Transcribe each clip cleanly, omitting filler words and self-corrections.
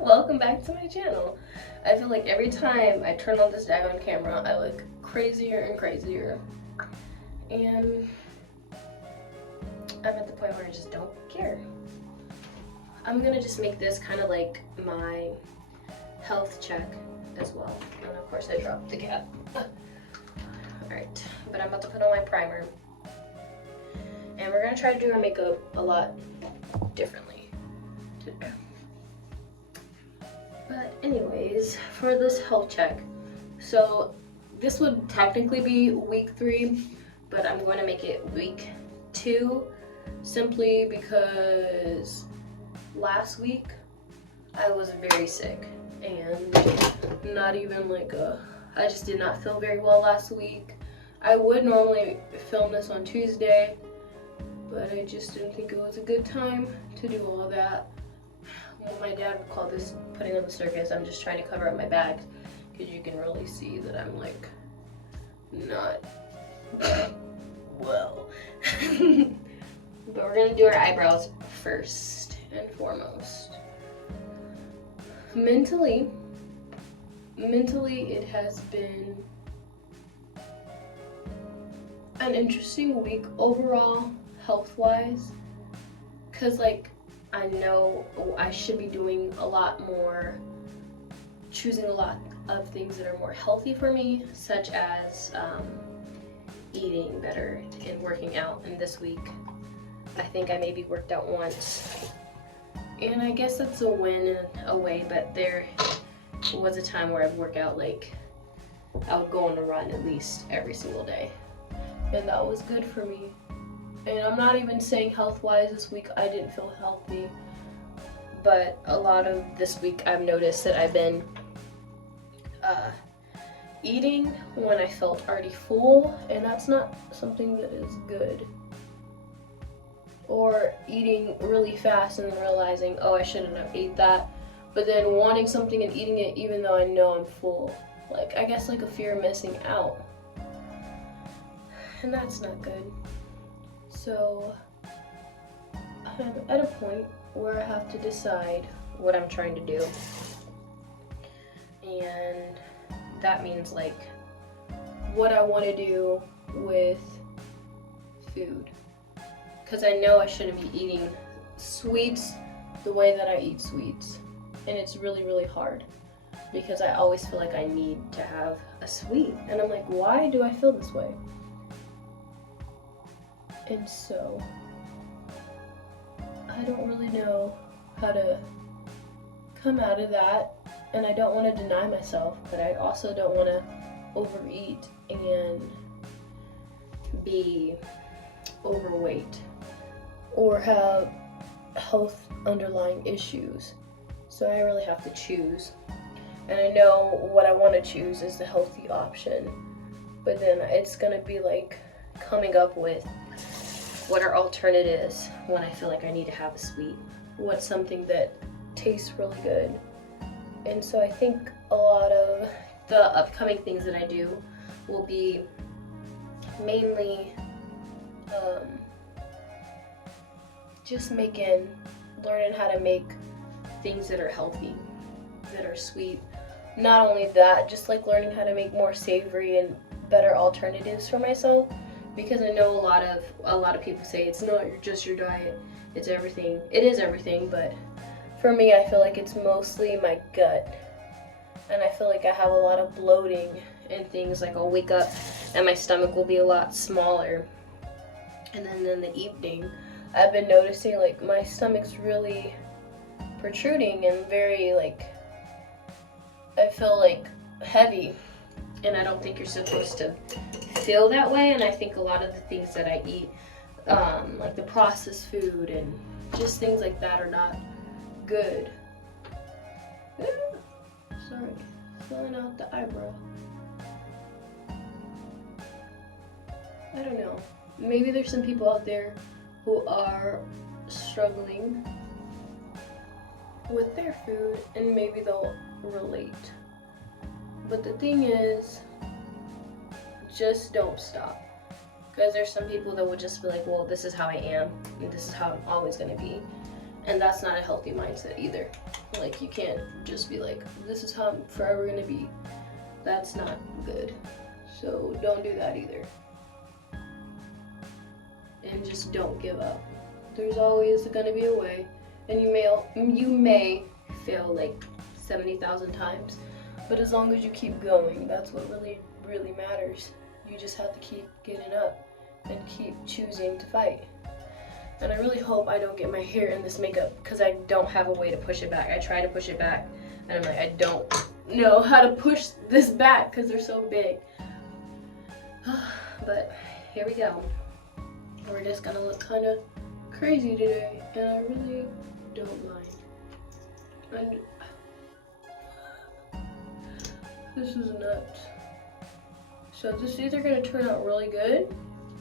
Welcome back to my channel. I feel like every time I turn on this daggone camera, I look crazier and crazier. And I'm at the point where I just don't care. I'm gonna just make this kind of like my health check as well. And of course I dropped the cap. Alright, but I'm about to put on my primer. And we're gonna try to do our makeup a lot differently today. But anyways, for this health check, so this would technically be week 3, but I'm going to make it week 2 simply because last week I was very sick and not even like I just did not feel very well last week. I would normally film this on Tuesday, but I just didn't think it was a good time to do all of that. Well, my dad would call this putting on the circus. I'm just trying to cover up my bags because you can really see that I'm like not well. But we're gonna do our eyebrows first and foremost. Mentally it has been an interesting week overall, health-wise, because like I know I should be doing a lot more, choosing a lot of things that are more healthy for me, such as eating better and working out. And this week, I think I maybe worked out once. And I guess that's a win in a way, but there was a time where I'd work out, like, I would go on a run at least every single day. And that was good for me. And I'm not even saying health-wise this week I didn't feel healthy, but a lot of this week I've noticed that I've been eating when I felt already full, and that's not something that is good. Or eating really fast and then realizing, oh, I shouldn't have ate that, but then wanting something and eating it even though I know I'm full. Like, I guess like a fear of missing out. And that's not good. So I'm at a point where I have to decide what I'm trying to do. And that means like what I want to do with food. Because I know I shouldn't be eating sweets the way that I eat sweets. And it's really, really hard because I always feel like I need to have a sweet. And I'm like, why do I feel this way? And so I don't really know how to come out of that, and I don't want to deny myself, but I also don't want to overeat and be overweight or have health underlying issues. So I really have to choose. And I know what I want to choose is the healthy option, but then it's going to be like coming up with what are alternatives when I feel like I need to have a sweet? What's something that tastes really good? And so I think a lot of the upcoming things that I do will be mainly just learning how to make things that are healthy, that are sweet. Not only that, just like learning how to make more savory and better alternatives for myself. Because I know a lot of people say it's not just your diet, it's everything. It is everything, but for me, I feel like it's mostly my gut. And I feel like I have a lot of bloating and things. Like I'll wake up and my stomach will be a lot smaller. And then in the evening, I've been noticing like my stomach's really protruding and very like, I feel like heavy. And I don't think you're supposed to feel that way. And I think a lot of the things that I eat, like the processed food and just things like that, are not good. Sorry, filling out the eyebrow. I don't know. Maybe there's some people out there who are struggling with their food and maybe they'll relate. But the thing is, just don't stop. Because there's some people that will just be like, well, this is how I am, and this is how I'm always going to be. And that's not a healthy mindset either. Like, you can't just be like, this is how I'm forever gonna be. That's not good. So don't do that either. And just don't give up. There's always gonna be a way. And you may fail like 70,000 times. But as long as you keep going, that's what really, really matters. You just have to keep getting up and keep choosing to fight. And I really hope I don't get my hair in this makeup because I don't have a way to push it back. I try to push it back and I'm like, I don't know how to push this back because they're so big. But here we go. We're just gonna look kind of crazy today, and I really don't mind. And this is nuts. So this is either gonna turn out really good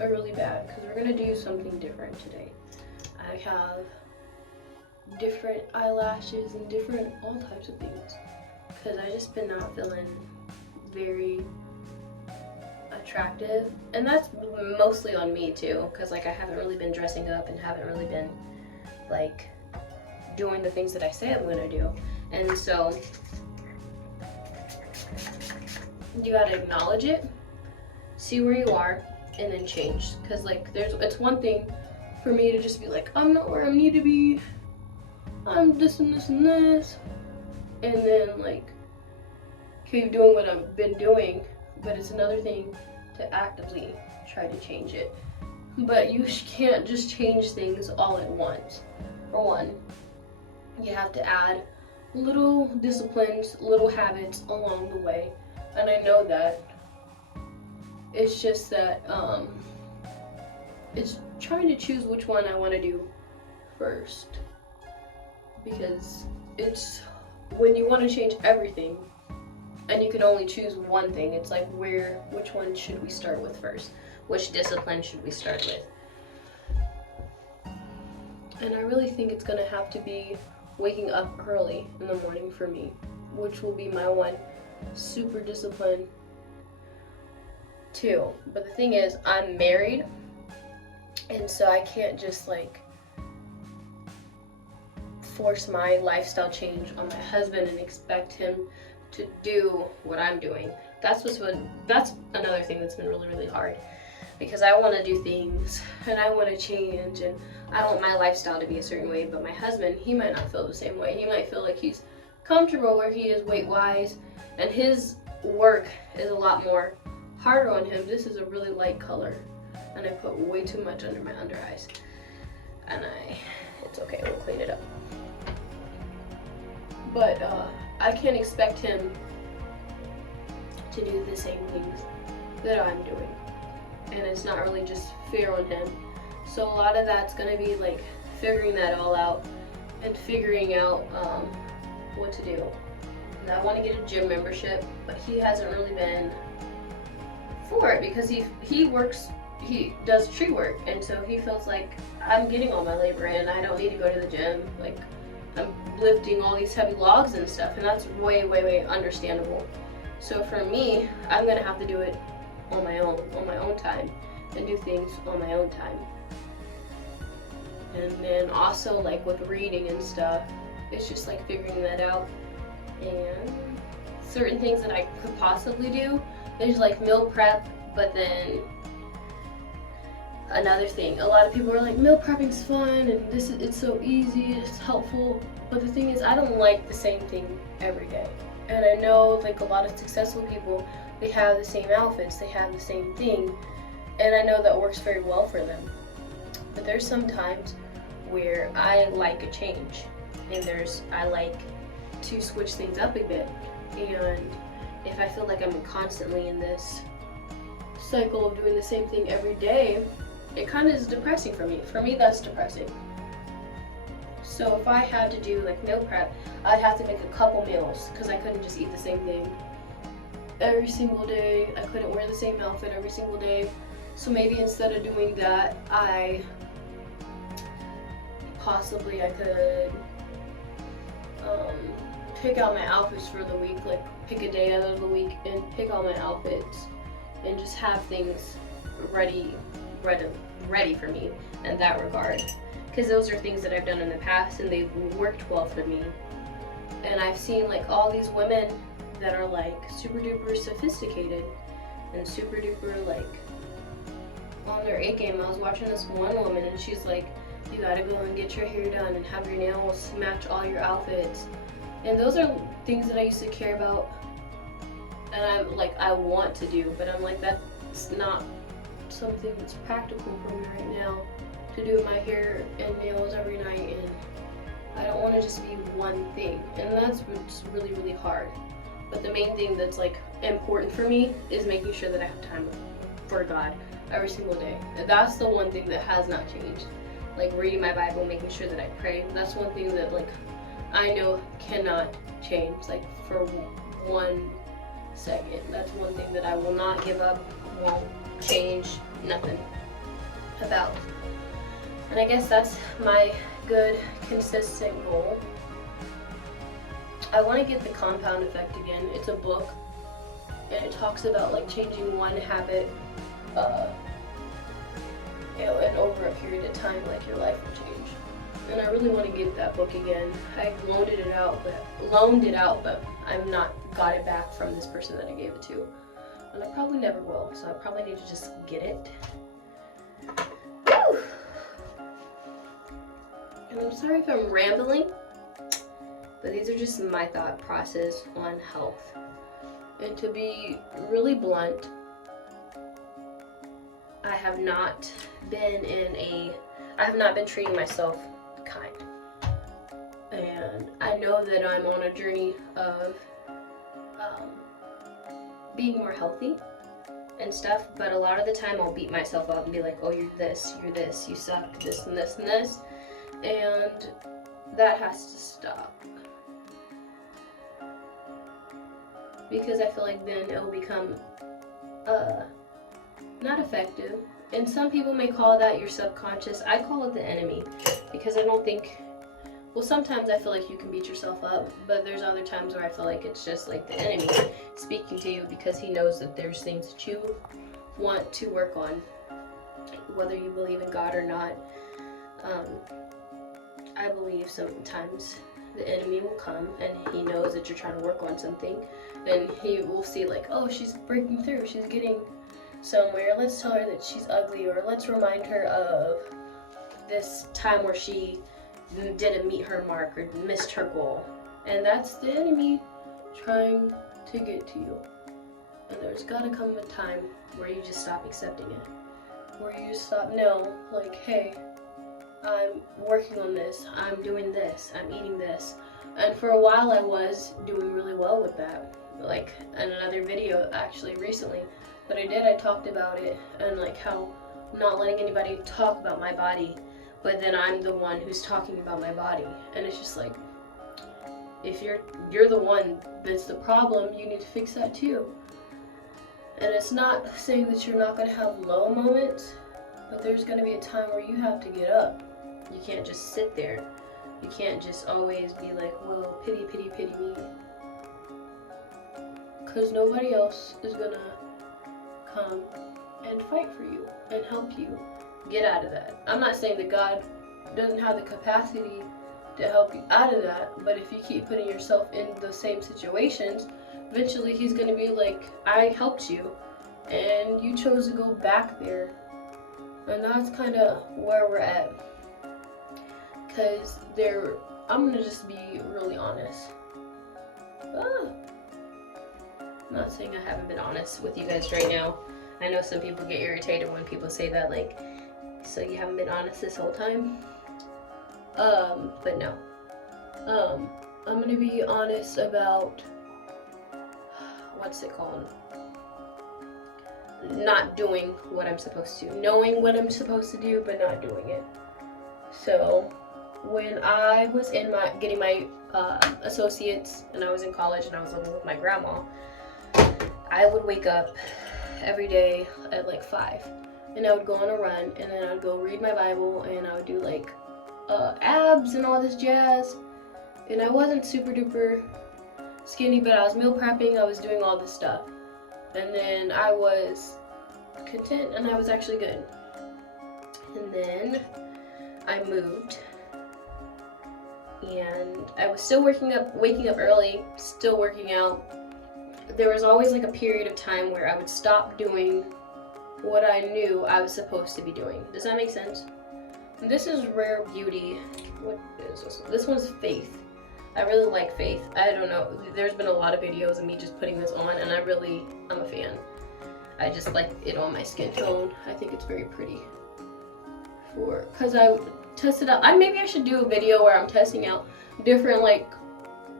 or really bad because we're gonna do something different today. I have different eyelashes and different all types of things because I just been not feeling very attractive, and that's mostly on me too because like I haven't really been dressing up and haven't really been like doing the things that I say I'm gonna do. And so you gotta acknowledge it, see where you are, and then change. Because like it's one thing for me to just be like, I'm not where I need to be, I'm this and this and this, and then like keep doing what I've been doing. But it's another thing to actively try to change it. But you can't just change things all at once. For one, you have to add little disciplines, little habits along the way. And I know that. It's just that it's trying to choose which one I want to do first. Because it's when you want to change everything and you can only choose one thing, it's like which one should we start with first? Which discipline should we start with? And I really think it's gonna have to be waking up early in the morning for me, which will be my one super discipline too. But the thing is, I'm married, and so I can't just like force my lifestyle change on my husband and expect him to do what I'm doing. That's another thing that's been really, really hard, because I want to do things and I want to change and I want my lifestyle to be a certain way, but my husband, he might not feel the same way. He might feel like he's comfortable where he is weight-wise, and his work is a lot more harder on him. This is a really light color, and I put way too much under my under eyes. And it's okay, we'll clean it up. But I can't expect him to do the same things that I'm doing. And it's not really just fair on him. So a lot of that's gonna be like figuring that all out and figuring out what to do. And I want to get a gym membership, but he hasn't really been for it because he does tree work, and so he feels like I'm getting all my labor in. I don't need to go to the gym. Like, I'm lifting all these heavy logs and stuff, and that's way, way, way understandable. So for me, I'm gonna have to do it on my own time, and do things on my own time. And then also like with reading and stuff, it's just like figuring that out. And certain things that I could possibly do, there's like meal prep, but then another thing, a lot of people are like, meal prepping's fun and it's so easy, it's helpful. But the thing is, I don't like the same thing every day. And I know like a lot of successful people, they have the same outfits, they have the same thing, and I know that works very well for them. But there's some times where I like a change, and I like to switch things up a bit. And if I feel like I'm constantly in this cycle of doing the same thing every day, it kind of is depressing for me. For me, that's depressing. So if I had to do like meal prep, I'd have to make a couple meals because I couldn't just eat the same thing every single day. I couldn't wear the same outfit every single day. So maybe instead of doing that, I could pick out my outfits for the week, like pick a day out of the week and pick out my outfits and just have things ready for me in that regard. because those are things that I've done in the past and they've worked well for me. And I've seen like all these women that are like super duper sophisticated and super duper like on their A game. I was watching this one woman and she's like, you gotta go and get your hair done and have your nails match all your outfits. And those are things that I used to care about and I want to do, but I'm like, that's not something that's practical for me right now to do my hair and nails every night, and I don't want to just be one thing, and that's what's really, really hard. But the main thing that's like important for me is making sure that I have time for God every single day. And that's the one thing that has not changed. Like reading my Bible, making sure that I pray. That's one thing that like I know cannot change, like for 1 second. That's one thing that I will not give up, won't change, nothing about. And I guess that's my good, consistent goal. I want to get the Compound Effect again. It's a book, and it talks about like changing one habit, and over a period of time, like your life will change. And I really want to get that book again. I loaned it out, but I've not got it back from this person that I gave it to, and I probably never will. So I probably need to just get it. Woo! And I'm sorry if I'm rambling, but these are just my thought process on health. And to be really blunt, I have not been treating myself kind. And I know that I'm on a journey of being more healthy and stuff, but a lot of the time I'll beat myself up and be like, oh, you're this, you suck, this and this and this. And that has to stop. Because I feel like then it'll become not effective. And some people may call that your subconscious. I call it the enemy, because I don't think, well, sometimes I feel like you can beat yourself up, but there's other times where I feel like it's just like the enemy speaking to you because he knows that there's things that you want to work on, whether you believe in God or not. I believe sometimes the enemy will come and he knows that you're trying to work on something, and he will see like, oh, she's breaking through, she's getting somewhere, let's tell her that she's ugly, or let's remind her of this time where she didn't meet her mark or missed her goal. And that's the enemy trying to get to you. And there's gotta come a time where you just stop accepting it, where you just stop, no, like, hey, I'm working on this, I'm doing this, I'm eating this. And for a while I was doing really well with that. Like in another video actually recently that I did, I talked about it and like how I'm not letting anybody talk about my body, but then I'm the one who's talking about my body. And it's just like, if you're the one that's the problem, you need to fix that too. And it's not saying that you're not going to have low moments, but there's going to be a time where you have to get up. You can't just sit there. You can't just always be like, well, pity, pity, pity me. Because nobody else is going to come and fight for you and help you get out of that. I'm not saying that God doesn't have the capacity to help you out of that, but if you keep putting yourself in the same situations, eventually he's going to be like, I helped you and you chose to go back there. And that's kind of where we're at. Because I'm going to just be really honest. I'm not saying I haven't been honest with you guys right now. I know some people get irritated when people say that, like, so you haven't been honest this whole time? But no. I'm going to be honest about, what's it called? Not doing what I'm supposed to. Knowing what I'm supposed to do, but not doing it. So, when I was getting my associates and I was in college and I was living with my grandma, I would wake up every day at like 5 and I would go on a run, and then I'd go read my Bible, and I would do like abs and all this jazz. And I wasn't super duper skinny, but I was meal prepping, I was doing all this stuff. And then I was content and I was actually good. And then I moved, and I was still waking up early, still working out. There was always like a period of time where I would stop doing what I knew I was supposed to be doing. Does that make sense? This is Rare Beauty. What is this? This one's Faith. I really like Faith. I don't know. There's been a lot of videos of me just putting this on, and I'm a fan. I just like it on my skin tone. I think it's very pretty. Because I tested out. Maybe I should do a video where I'm testing out different like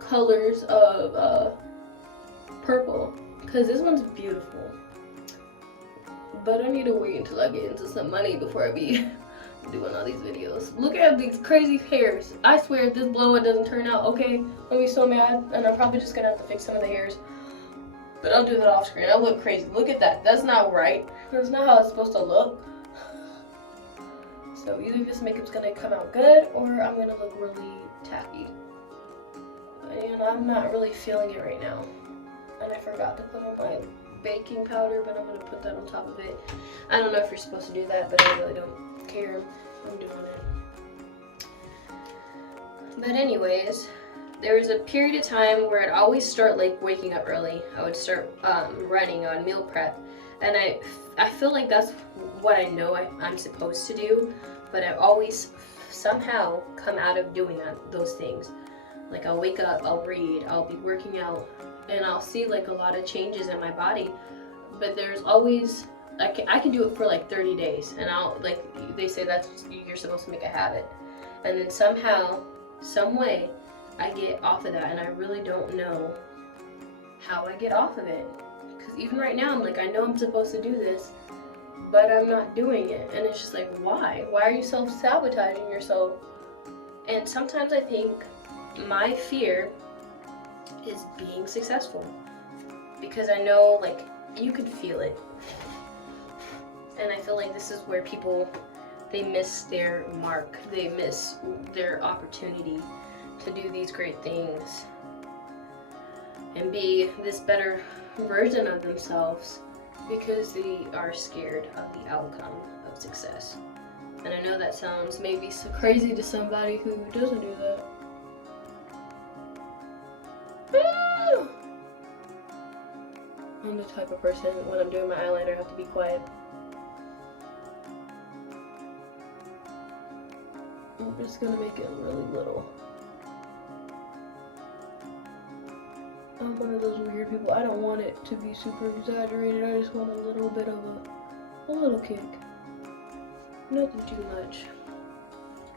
colors of purple. Because this one's beautiful. But I need to wait until I get into some money before I be doing all these videos. Look at these crazy hairs. I swear if this blowout doesn't turn out okay, I'll be so mad, and I'm probably just gonna have to fix some of the hairs. But I'll do that off screen. I look crazy. Look at that. That's not right. That's not how it's supposed to look. So either this makeup's gonna come out good, or I'm gonna look really tacky. And I'm not really feeling it right now. And I forgot to put on my baking powder, but I'm gonna put that on top of it. I don't know if you're supposed to do that, but I really don't care. I'm doing it. But anyways, there was a period of time where I'd always start like waking up early. I would start running on meal prep, and I feel like that's what I know I'm supposed to do, but I always somehow come out of doing those things. Like I'll wake up, I'll read, I'll be working out, and I'll see like a lot of changes in my body, but there's always I can do it for like 30 days, and I'll like they say that's you're supposed to make a habit, and then somehow, some way, I get off of that, and I really don't know how I get off of it. Because even right now, I'm like, I know I'm supposed to do this, but I'm not doing it, and it's just like, why? Why are you self-sabotaging yourself? And sometimes I think my fear is being successful, because I know like you could feel it, and I feel like this is where people, they miss their mark, they miss their opportunity to do these great things and be this better version of themselves, because they are scared of the outcome of success. And I know that sounds maybe so crazy to somebody who doesn't do that. I'm the type of person, when I'm doing my eyeliner, I have to be quiet. I'm just gonna make it really little. I'm one of those weird people. I don't want it to be super exaggerated. I just want a little bit of a little kick. Nothing too much.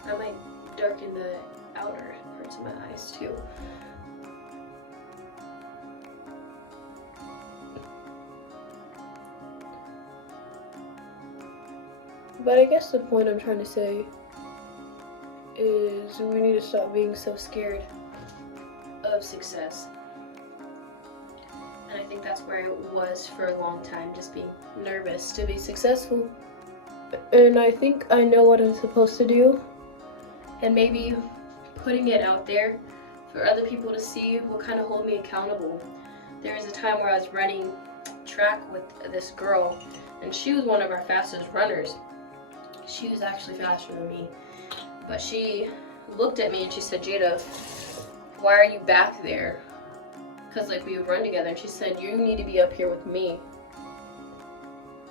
I might darken the outer parts of my eyes too. But I guess the point I'm trying to say is we need to stop being so scared of success. And I think that's where I was for a long time, just being nervous to be successful. And I think I know what I'm supposed to do, and maybe putting it out there for other people to see will kind of hold me accountable. There was a time where I was running track with this girl, and she was one of our fastest runners. She was actually faster than me, but she looked at me and she said, "Jada, why are you back there?" Because like we would run together, and she said, "You need to be up here with me."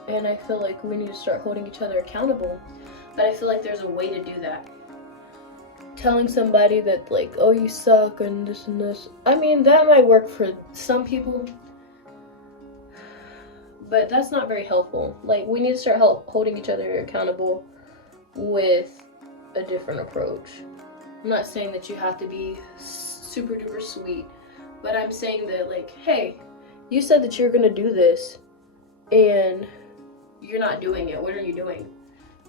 And I feel like we need to start holding each other accountable, but I feel like there's a way to do that. Telling somebody that like, "Oh, you suck," and this and this, I mean, that might work for some people, but that's not very helpful. Like, we need to start holding each other accountable with a different approach. I'm not saying that you have to be super duper sweet, but I'm saying that like, hey, you said that you're gonna do this, and you're not doing it. What are you doing?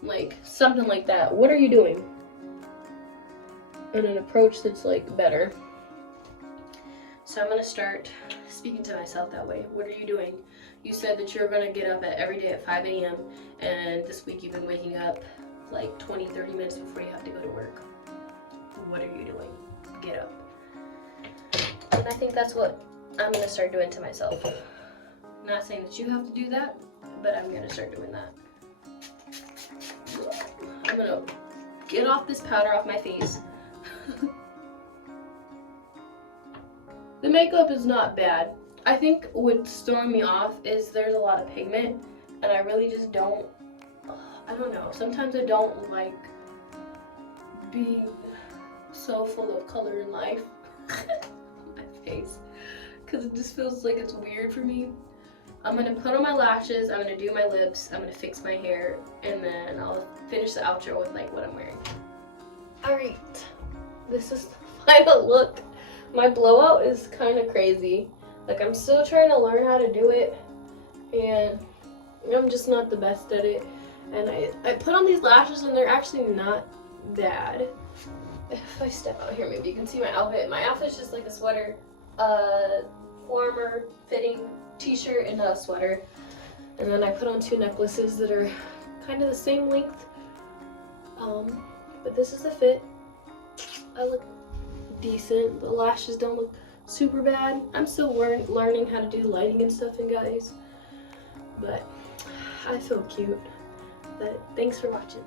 Like, something like that. What are you doing? And an approach that's like better. So I'm gonna start speaking to myself that way. What are you doing? You said that you're gonna get up every day at 5 a.m. and this week you've been waking up like 20-30 minutes before you have to go to work. What are you doing? Get up. And I think that's what I'm gonna start doing to myself. I'm not saying that you have to do that, but I'm gonna start doing that. I'm gonna get off this powder off my face. The makeup is not bad. I think what's throwing me off is there's a lot of pigment, and I really just don't, I don't know, sometimes I don't like being so full of color in life. My face, because it just feels like it's weird for me. I'm gonna put on my lashes, I'm gonna do my lips, I'm gonna fix my hair, and then I'll finish the outro with like what I'm wearing. Alright, this is the final look. My blowout is kind of crazy. Like, I'm still trying to learn how to do it, and I'm just not the best at it. And I put on these lashes, and they're actually not bad. If I step out here, maybe you can see my outfit. My outfit's just like a sweater, former fitting t-shirt and a sweater. And then I put on 2 necklaces that are kind of the same length. But this is the fit. I look decent. The lashes don't look super bad. I'm still learning how to do lighting and stuff, and guys, but I feel cute. But thanks for watching.